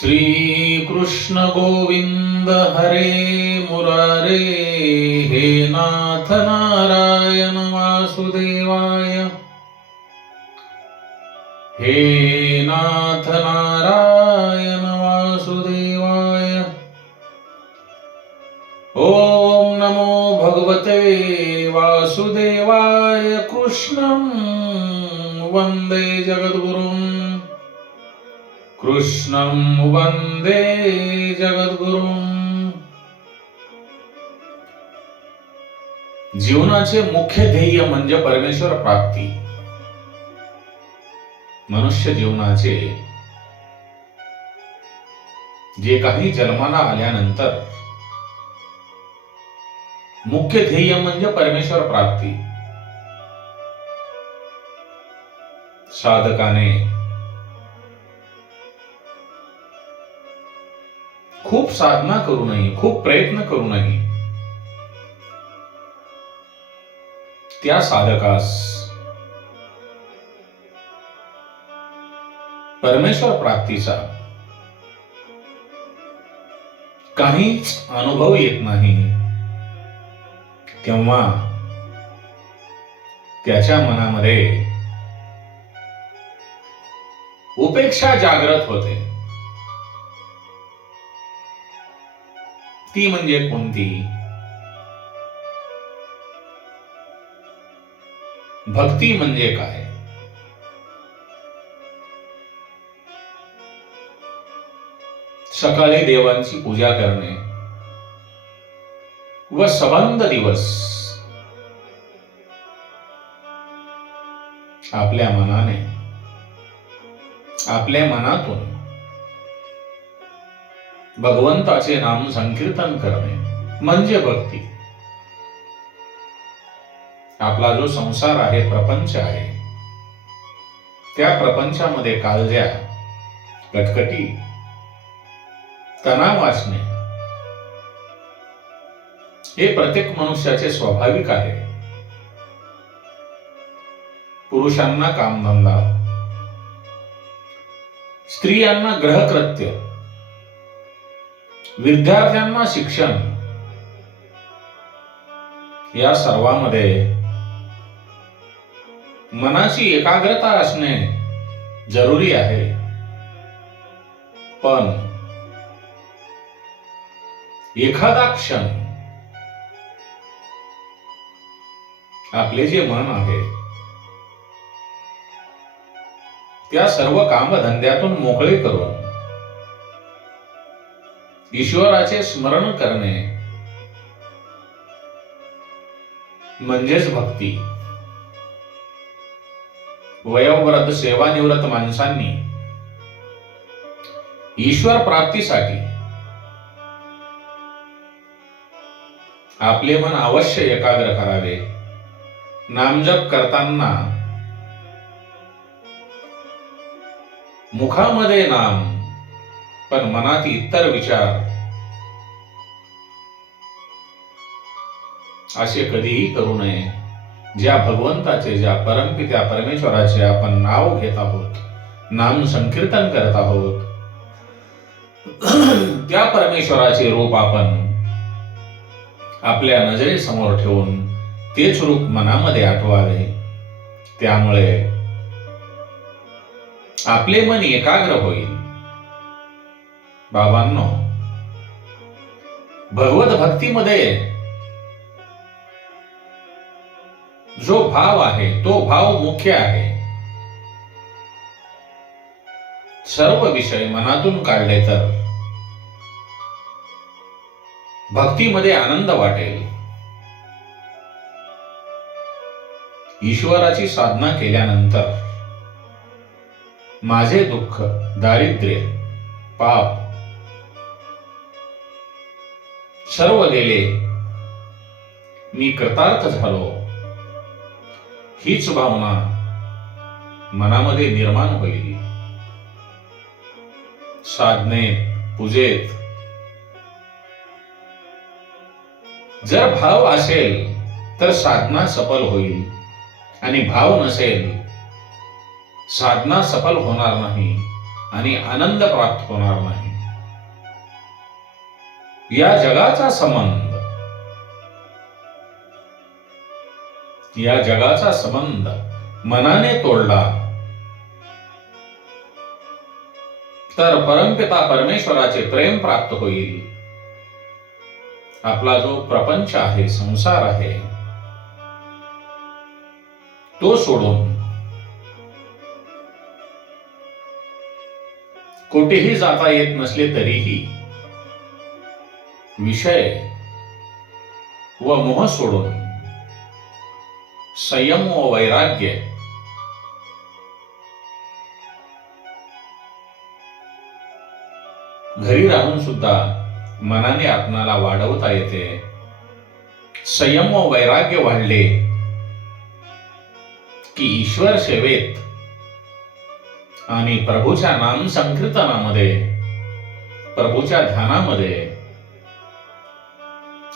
श्रीकृष्ण गोविंद हरे मुरारे हे नाथ नारायण वासुदेवाय। हे नाथ नारायण वासुदेवाय। ॐ नमो भगवते वासुदेवाय कृष्णं वन्दे जगद्गुरुम्। कृष्णं वन्दे जगद्गुरुं। जीवनाचे मुख्य ध्येय म्हणजे परमेश्वर प्राप्ती. मनुष्य जीवनाचे जे काही जन्माला आल्यानंतर मुख्य ध्येय म्हणजे परमेश्वर प्राप्ती. साधकाने खूप साधना करूनही खूप प्रयत्न करूनही त्या साधकास परमेश्वर प्राप्तीचा काहीच अनुभव येत नाही. तेव्हा त्याच्या मनामध्ये उपेक्षा जागृत होते. ती म्हणजे कोणती? भक्ती म्हणजे काय? सकाळी देवांची पूजा करणे व सबंध दिवस आपल्या मनाने आपल्या मनातून भगवंताचे नाम संकीर्तन करणे म्हणजे भक्ती. आपला जो संसार आहे प्रपंच आहे त्या प्रपंचामध्ये कालज्या कटकटी तणाव असणे हे प्रत्येक मनुष्याचे स्वाभाविक आहे. पुरुषांना कामधंदा स्त्रियांना ग्रहकृत्य विद्यार्थ्यांना शिक्षण या सर्वामध्ये मनाची एकाग्रता असणे जरुरी आहे. पण एखादा क्षण आपले जे मन आहे त्या सर्व कामधंद्यातून मोकळे करून ईश्वराचे स्मरण करणे. म्हणजेच भक्ती. वयोवृद्ध सेवानिवृत्त माणसांनी ईश्वर प्राप्तीसाठी आपले मन अवश्य एकाग्र करावे. नामजप करताना मुखामध्ये नाम पण मनात इतर विचार. असे कधीही करू नये. ज्या भगवंताचे ज्या परमपित्या परमेश्वराचे आपण नाव घेत आहोत नाम संकीर्तन करत आहोत त्या परमेश्वराचे रूप आपण आपल्या नजरेसमोर ठेवून तेच रूप मनामध्ये आठवावे. त्यामुळे आपले मन एकाग्र होईल. बाबांनो भगवत भक्तीमध्ये जो भाव आहे तो भाव मुख्य आहे. सर्व विषय मनातून काढले तर भक्तीमध्ये आनंद वाटेल. ईश्वराची साधना केल्यानंतर माझे दुःख दारिद्र्य पाप सर्व गेले. मी कृतार्थ झालो. हीच भावना मनामध्ये निर्माण होईल. साधनेत पूजेत. जर भाव असेल तर साधना सफल होईल. आणि भाव नसेल साधना सफल होणार नाही आणि आनंद प्राप्त होणार नाही. या जगाचा संबंध. या जगाचा संबंध मनाने तोडला. तर परमपिता परमेश्वराचे प्रेम प्राप्त होईल. आपला जो प्रपंच आहे संसार आहे तो सोडून कुठेही जाता येत नसले तरीही विषय व मोह सोडून संयम व वैराग्य. घरी राहून सुद्धा मनाने आपणाला वाढवता येते. संयम व वैराग्य वाढले की ईश्वर सेवेत आणि प्रभूच्या नाम संकीर्तनामध्ये प्रभूच्या ध्यानामध्ये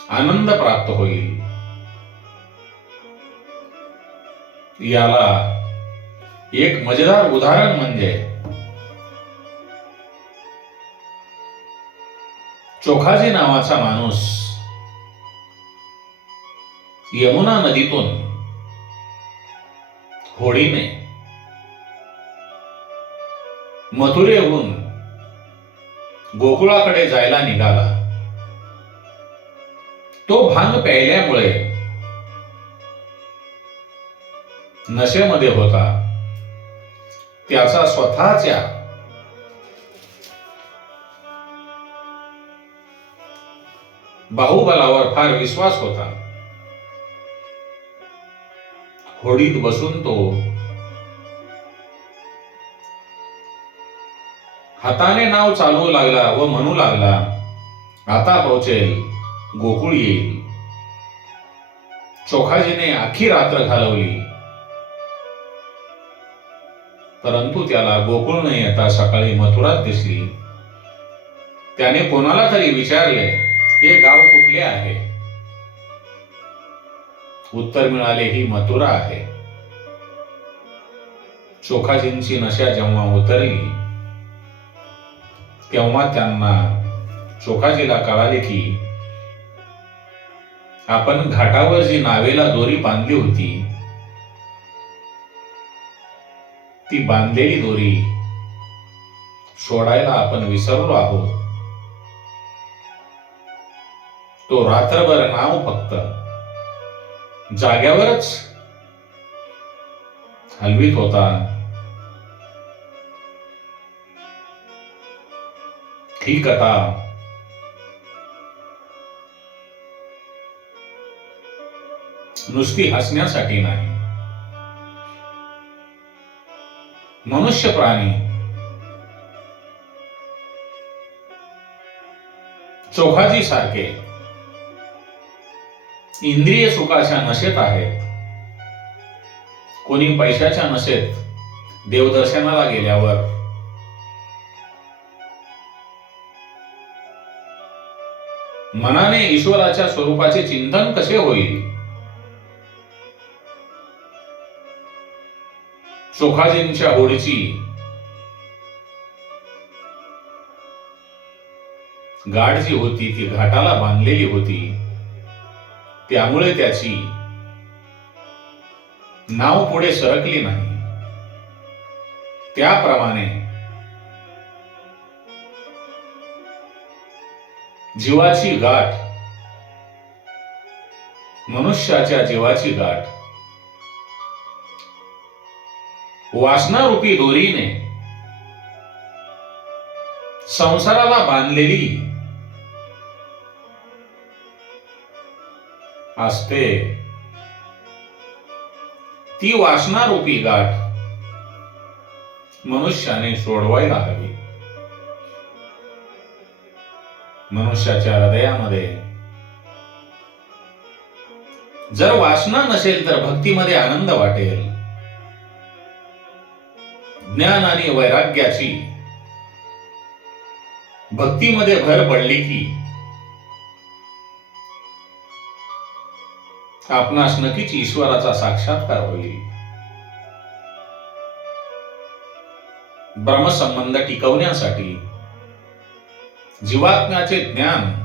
आनंद प्राप्त होईल. याला एक मजेदार उदाहरण म्हणजे चोखाजी नावाचा माणूस यमुना नदीतून होडीने मथुरेहून गोकुळाकडे जायला निघाला. तो भांग प्यायल्यामुळे नशेमध्ये होता. त्याचा स्वतःच्या बाहुबलावर फार विश्वास होता. होडीत बसून तो हाताने नाव चालवू लागला व म्हणू लागला आता पोहोचेल. गोकुळ येईल. चोखाजीने आखी रात्र घालवली. परंतु त्याला गोकुळ न येता सकाळी मथुरात दिसली. त्याने कोणाला तरी विचारले हे गाव कुठले आहे? उत्तर मिळाले ही मथुरा आहे. चोखाजींची नशा जेव्हा उतरली तेव्हा त्यांना चोखाजीला कळाले की आपण घाटावर जी नावेला दोरी बांधली होती ती बांधलेली दोरी सोडायला आपण विसरलो आहोत. तो रात्रभर नाव फक्त जाग्यावरच हलवीत होता. ही कथा नुसती हसण्यासाठी नाही. मनुष्य प्राणी चोखाजी सारखे इंद्रिय सुखाच्या नशेत आहेत. कोणी पैशाच्या नशेत देवदर्शनाला गेल्यावर मनाने ईश्वराच्या स्वरूपाचे चिंतन कसे होईल? चोखाजींच्या होडीची गाठ जी होती ती घाटाला बांधलेली होती त्यामुळे त्याची नाव पुढे सरकली नाही. त्याप्रमाणे जीवाची गाठ मनुष्याच्या जीवाची गाठ वासनारूपी दोरीने संसाराला बांधलेली असते. ती वासनारूपी गाठ मनुष्याने सोडवायला हवी. मनुष्याच्या हृदयामध्ये जर वासना नसेल तर भक्तीमध्ये आनंद वाटेल. ज्ञान आणि वैराग्याची. भक्तीमध्ये भर पडली की आपणास नक्कीच ईश्वराचा साक्षात्कार होईल. ब्रह्मसंबंध टिकवण्यासाठी जीवात्म्याचे ज्ञान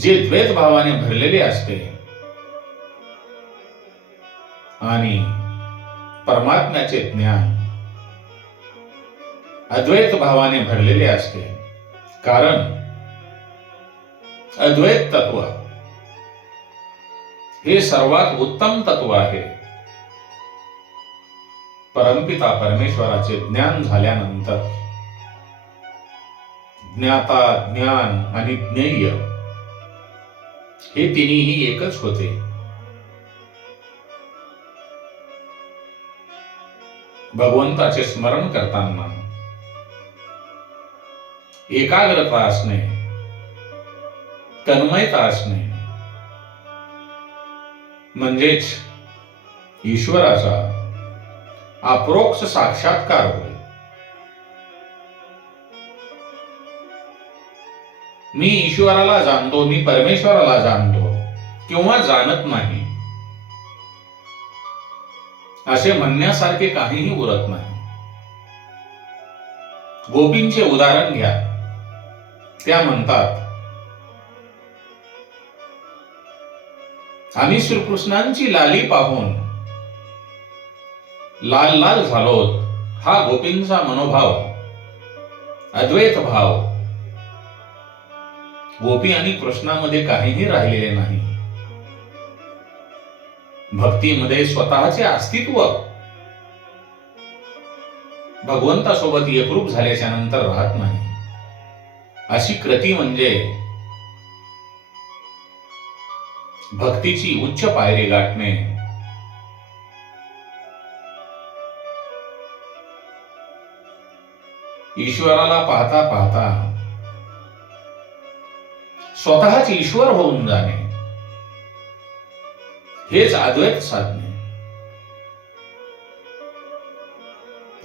जे द्वैत भावाने भरलेले असते आणि परमात्म्याचे ज्ञान. अद्वैत भावाने भरलेले असते. कारण अद्वैत तत्व हे सर्वात उत्तम तत्व आहे. परमपिता परमेश्वराचे ज्ञान झाल्यानंतर ज्ञाता ज्ञान आणि ज्ञेय हे तिन्ही एकच होते. भगवंताचे स्मरण करताना. एकाग्रता असणे. तन्मयता असणे. म्हणजेच ईश्वराचा अप्रोक्ष साक्षात्कार होय. मी ईश्वराला जाणतो मी परमेश्वराला जाणतो किंवा जाणत नाही. असे म्हणण्यासारखे काहीही उरत नाही. गोपींचे उदाहरण घ्या. त्या म्हणतात आम्ही श्रीकृष्णांची लाली पाहून लाल लाल झालोत. हा गोपींचा मनोभाव अद्वैत भाव. गोपी आणि कृष्णामध्ये काहीही राहिलेले नाही. भक्तीमध्ये स्वतःचे अस्तित्व. भगवंतासोबत एकरूप झाल्याच्यानंतर राहत नाही. अशी कृती म्हणजे भक्तीची उच्च पायरी गाठणे. ईश्वराला पाहता पाहता स्वतःच ईश्वर होऊन जाणे. हेच अद्वैत साधने.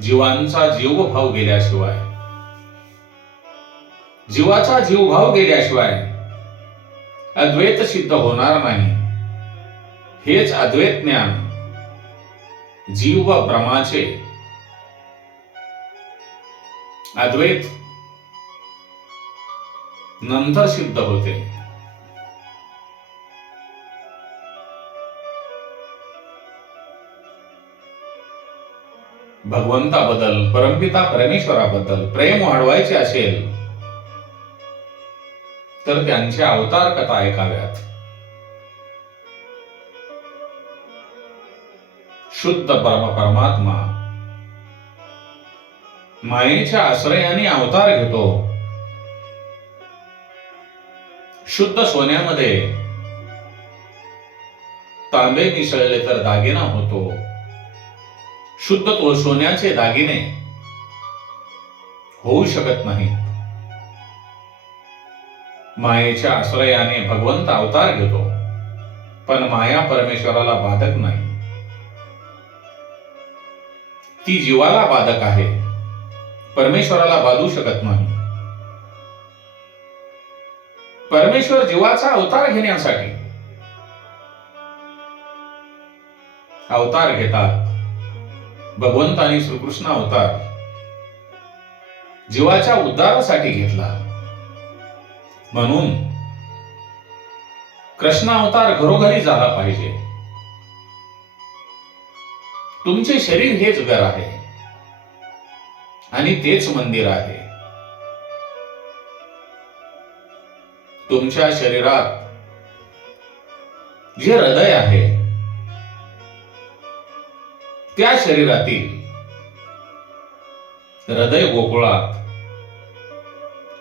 जीवांचा जीवभाव गेल्याशिवाय. जीवाचा जीवभाव गेल्याशिवाय अद्वैत सिद्ध होणार नाही. हेच अद्वैत ज्ञान. जीव व ब्रह्माचे अद्वैत नंतर सिद्ध होते. भगवंताबद्दल परमपिता परमेश्वराबद्दल प्रेम वाढवायचे असेल तर त्यांचे अवतार कथा ऐकाव्यात. शुद्ध परम परमात्मा मायेच्या आश्रयाने अवतार घेतो. शुद्ध सोन्यामध्ये तांबे मिसळले तर दागिना होतो. शुद्ध तो सोन्याचे दागिने होऊ शकत नाही मायेच्या आश्रयाने भगवंत अवतार घेतो पण माया परमेश्वराला बाधक नाही. ती जीवाला बाधक आहे परमेश्वराला बाधू शकत नाही. परमेश्वर जीवाचा अवतार घेण्यासाठी अवतार घेतात. भगवंतानी श्रीकृष्ण अवतार जीवाच्या उद्धारासाठी घेतला. म्हणून कृष्ण अवतार घरोघरी झाला पाहिजे. तुमचे शरीर हेच घर आहे. आणि तेच मंदिर आहे. तुमच्या शरीरात जे हृदय आहे त्या शरीरातील हृदय गोकुळात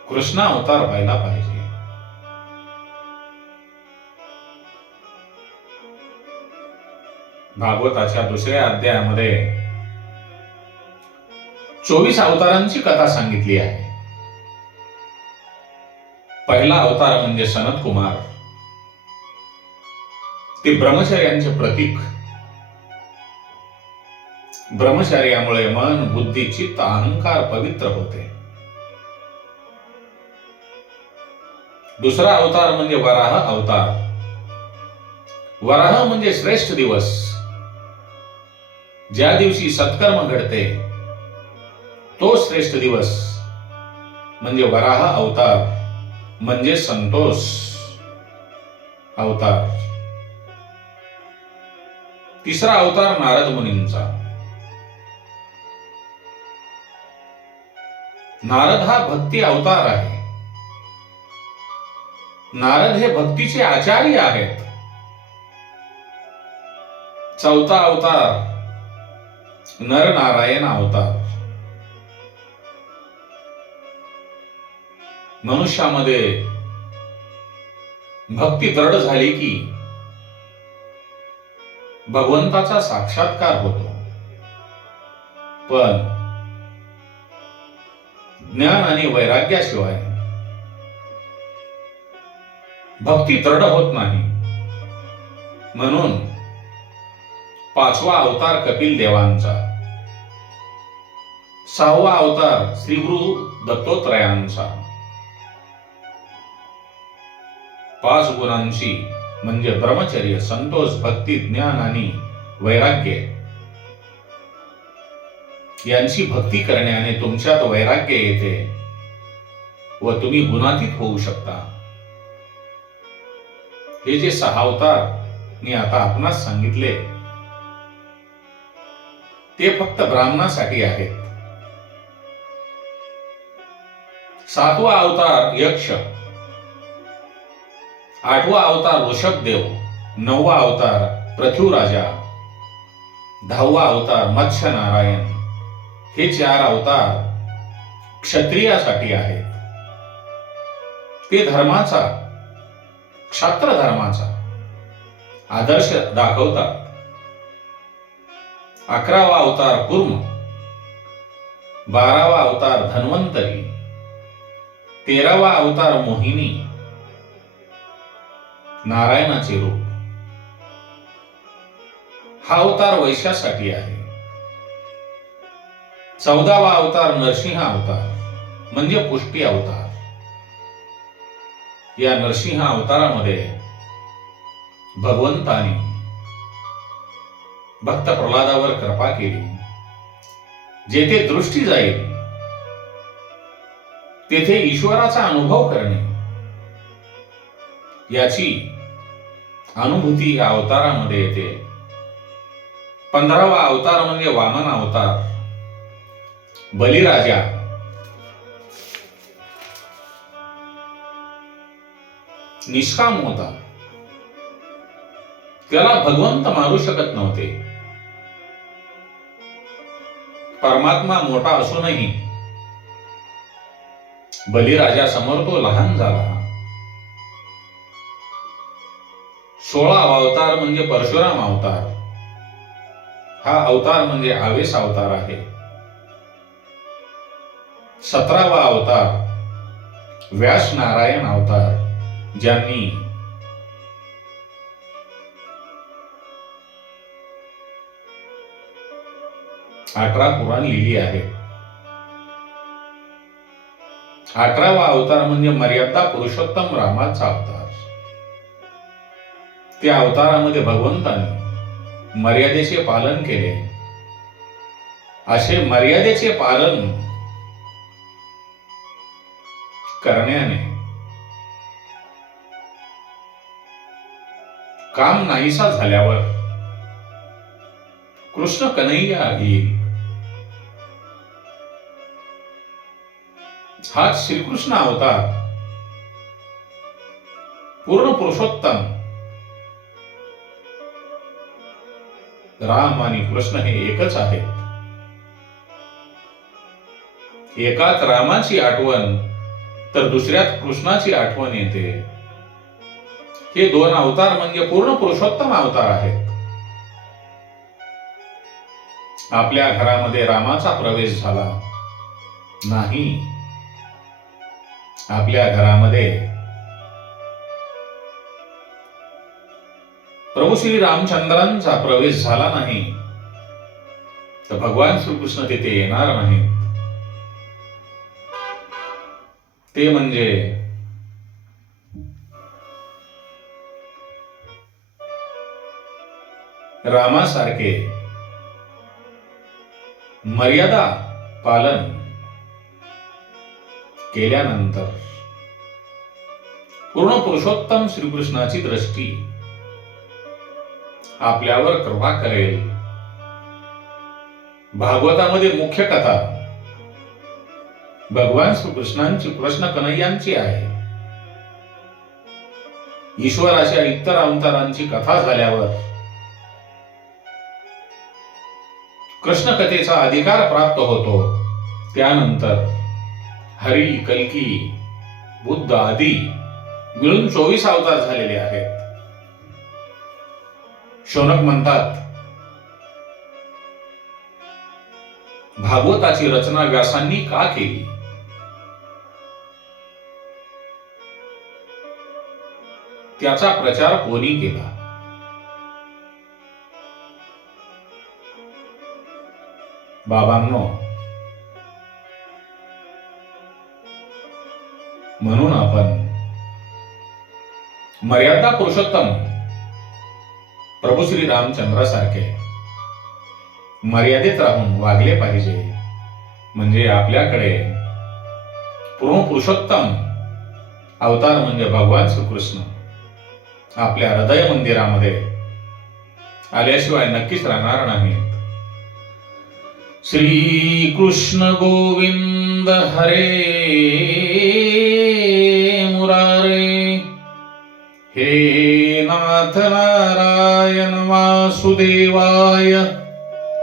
कृष्णा अवतार व्हायला पाहिजे. भागवताच्या दुसऱ्या अध्यायामध्ये चोवीस अवतारांची कथा सांगितली आहे. पहिला अवतार म्हणजे सनत कुमार ते ब्रह्मचर्यांचे प्रतीक. ब्रह्मचर्यामुळे मन बुद्धी चित्त अहंकार पवित्र होते. दुसरा अवतार म्हणजे वराह अवतार. वराह म्हणजे श्रेष्ठ दिवस. ज्या दिवशी सत्कर्म घडते तो श्रेष्ठ दिवस. म्हणजे वराह अवतार म्हणजे संतोष अवतार. तिसरा अवतार नारद मुनींचा. नारद हा भक्ती अवतार आहे. नारद हे भक्तीचे आचार्य आहेत. चौथा अवतार नर नारायण अवतार. मनुष्यामध्ये भक्ती दृढ झाली की भगवंताचा साक्षात्कार होतो. पण ज्ञान आणि वैराग्याशिवाय भक्ती दृढ होत नाही. म्हणून पाचवा अवतार कपिल देवांचा सहावा अवतार श्रीगुरु दत्तोत्रयांचा पाच गुणांची म्हणजे ब्रह्मचर्य संतोष भक्ती ज्ञान आणि वैराग्य. यांची भक्ती करण्याने तुमच्यात वैराग्य येते व तुम्ही गुणातीत होऊ शकता. हे जे सहा अवतार मी आता आपणास सांगितले ते फक्त ब्राह्मणासाठी आहेत. सातवा अवतार यक्ष आठवा अवतार ऋषभदेव नववा अवतार पृथ्वीराजा दहावा अवतार मत्स्य नारायण हे चार अवतार क्षत्रियासाठी आहेत. ते धर्माचा क्षत्र धर्माचा आदर्श दाखवतात. अकरावा अवतार कुर्म बारावा अवतार धन्वंतरी तेरावा अवतार मोहिनी नारायणाचे रूप. हा अवतार वैशासाठी आहे. चौदावा अवतार नरसिंह अवतार म्हणजे पुष्टी अवतार. या नरसिंह अवतारामध्ये भगवंताने भक्त प्रल्हादावर कृपा केली. जेथे दृष्टी जाईल तेथे ईश्वराचा अनुभव करणे. याची अनुभूती या अवतारामध्ये येते. पंधरावा अवतार म्हणजे वामन अवतार. बलिराजा. निष्काम होता. त्याला भगवंत मारू शकत नव्हते. परमात्मा मोठा असूनही बलिराजा समोर तो लहान झाला. सोळा अवतार म्हणजे परशुराम अवतार. हा अवतार म्हणजे आवेश अवतार आहे. सतरावा अवतार व्यास नारायण अवतार ज्यांनी अठरा पुराण लिहिली आहे. अठरावा अवतार म्हणजे मर्यादा पुरुषोत्तम रामाचा अवतार. त्या अवतारामध्ये भगवंताने मर्यादेचे पालन केले. असे मर्यादेचे पालन करण्याने. काम नाहीसा झाल्यावर कृष्ण कन्हैया येईल हा श्रीकृष्ण अवतार. पूर्ण पुरुषोत्तम. राम आणि कृष्ण हे एकच आहेत. एकात रामाची आठवण तर दुसऱ्यात कृष्णाची आठवण येते. हे दोन अवतार म्हणजे पूर्ण पुरुषोत्तम अवतार आहेत. आपल्या घरामध्ये रामाचा प्रवेश झाला. नाही. आपल्या घरामध्ये प्रभू श्री रामचंद्रांचा प्रवेश झाला नाही. तर भगवान श्रीकृष्ण तिथे येणार नाहीत. ते म्हणजे रामासारखे मर्यादा पालन केल्यानंतर पूर्ण पुरुषोत्तम श्रीकृष्णाची दृष्टी आपल्यावर कृपा करेल. भागवतामध्ये मुख्य कथा भगवान श्रीकृष्णांची कृष्ण कन्हैयांची आहे. ईश्वराच्या इतर अवतारांची कथा झाल्यावर कृष्ण कथेचा अधिकार प्राप्त होतो. त्यानंतर हरी कलकी बुद्ध आदी मिळून चोवीस अवतार झालेले आहेत. शौनक म्हणतात भागवताची रचना व्यासांनी का केली? त्याचा प्रचार कोणी केला? बाबांनो म्हणून आपण मर्यादा पुरुषोत्तम प्रभू श्री रामचंद्रासारखे मर्यादित राहून वागले पाहिजे. म्हणजे आपल्याकडे पूर्ण पुरुषोत्तम अवतार म्हणजे भगवान श्रीकृष्ण. आपल्या हृदय मंदिरामध्ये आल्याशिवाय नक्कीच राहणार नाहीत श्री कृष्ण गोविंद हरे मुरारे हे नाथ नारायण वासुदेवाय